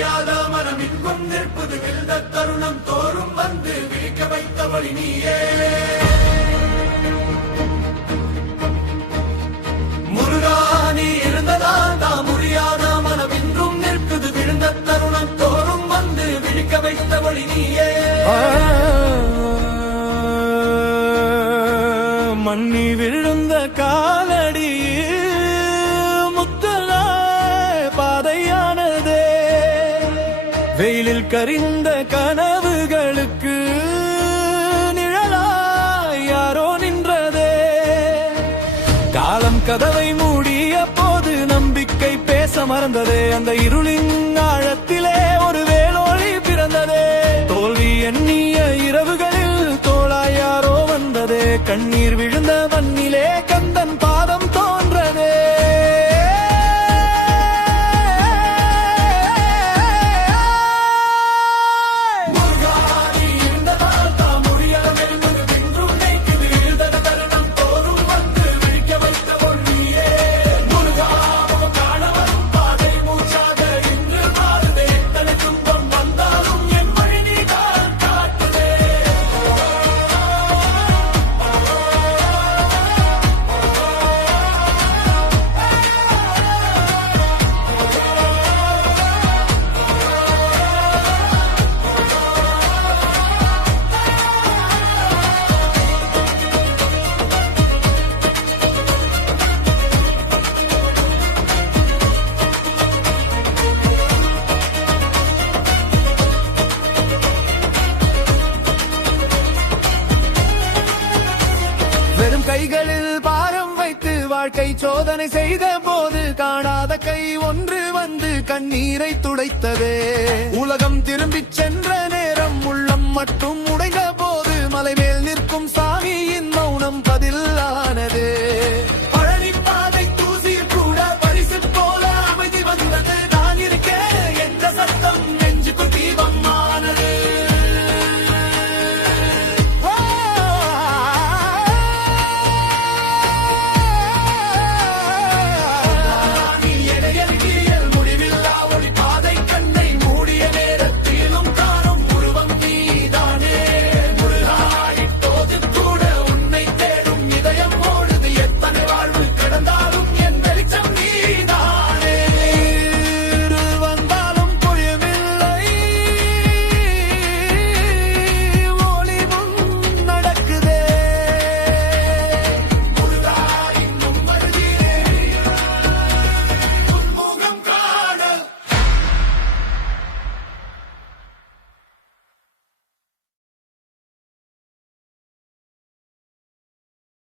முடியாத மனம் இங்கும் நிற்பது விழுந்த தருணம் தோறும் வந்து விழிக்க வைத்தவழி நீயே. முருகா நீ இருந்ததால் தான் முடியாத மனம் இன்றும் நிற்பது விழுந்த தருணம் தோறும் வந்து விழிக்க வைத்தவழி நீயே. மண்ணி விழுந்த காலடி வெயிலில் கரிந்த கனவுகளுக்கு நிழலாய் யாரோ நின்றதே. காலம் கதவை மூடிய போது நம்பிக்கை பேச மறந்ததே. அந்த இருளின் ஆழத்திலே ஒரு வேலொளி பிறந்ததே. தோல்வி எண்ணிய இரவுகளில் தோளாய் யாரோ வந்ததே. கண்ணீர் விழுந்த மண்ணிலே கந்தன் பாதம் தோன்றதே. வெறும் கைகளில் பாரம் வைத்து வாழ்க்கை சோதனை செய்த போது காணாத கை ஒன்று வந்து கண்ணீரை துடைத்ததே. உலகம் திரும்பிச் சென்ற நேரம் உள்ளம் மட்டும் உடைந்த